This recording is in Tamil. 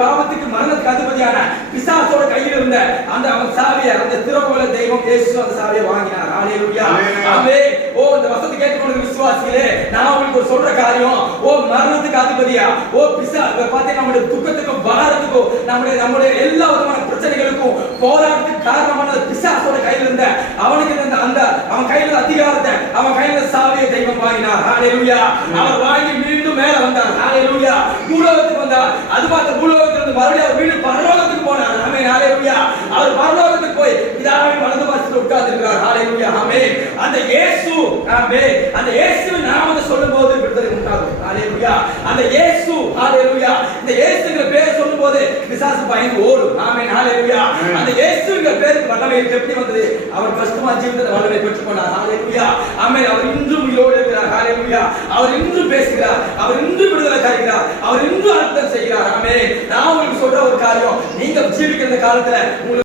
பாவத்துக்கு மரணத்துக்கு அதிபதியான பிசாசோட கையில் இருந்த அந்த சாவியை, அந்த திறவுகளை தெய்வம் இயேசு அந்த சாவியை வாங்கினார். ஹல்லேலூயா. ஆமென். ஓ இந்த வசனத்தை கேட்டுக்கொண்ட விசுவாசிகளே, நான் உங்களுக்கு ஒரு சொல்ற காரியம், ஓ மரணத்துக்கு அதிபதியா, ஓ பிசாசு பாத்தீங்கன்னா நம்முடைய துக்கத்துக்கும் பாரத்துக்கும் நம்முடைய எல்லா விதமான பிரச்சனைகளுக்கும் போராட்டத்துக்கு காரணமான பிசாசோட கையில் இருந்த அவனுக்கு இருந்த அந்த அவன் கையில் அதிகாரத்தை, அவன் கையில் சாவியை தெய்வம் வாங்கினார். ஹல்லேலூயா. அவர் வாங்கி மீண்டும் மேல வந்தார். ஹல்லேலூயா. பூலோகத்துக்கு வந்தார். அது பார்த்த பூலோகத்திலிருந்து மறுபடியும் அவர் வீடு பரலோகத்துக்கு போனார். ஆமென். ஹல்லேலூயா. அவர் பரலோகத்துக்கு போய் பிதாவின் வலது பாரத்தில் உட்கார்ந்து இருக்கிறார். ஹல்லேலூயா. ஆமென். அந்த இயேசு, ஆமென், அந்த இயேசுவின் நாமத்தை சொல்லும்போது விடுதலை உண்டாகும். ஹல்லேலூயா. அந்த இயேசு, ஹல்லேலூயா, இந்த இயேசுங்கிற பேர் சொல்லும்போது பிசாசு பயந்து ஓடும். ஆமென். ஹல்லேலூயா. அந்த இயேசுங்கிற பேருக்கு வல்லமை எப்படி வந்தது? அவர் கஷ்டமா ஜீவிதத்தை வல்லமை பெற்றுக்கொண்டார். ஹல்லேலூயா. ஆமென். அவர் இன்றும் உயிரோடு இருக்கிறார். ஹல்லேலூயா. அவர் இன்றும் பேசுகிறார். அவர் இன்றும் விடுதலை தருகிறார். அவர் இன்றும் அற்புதம் செய்கிறார். ஆமென். நான் உங்களுக்கு சொல்ற ஒரு காரியம், நீங்க ஜீவிக்கிற காலத்துல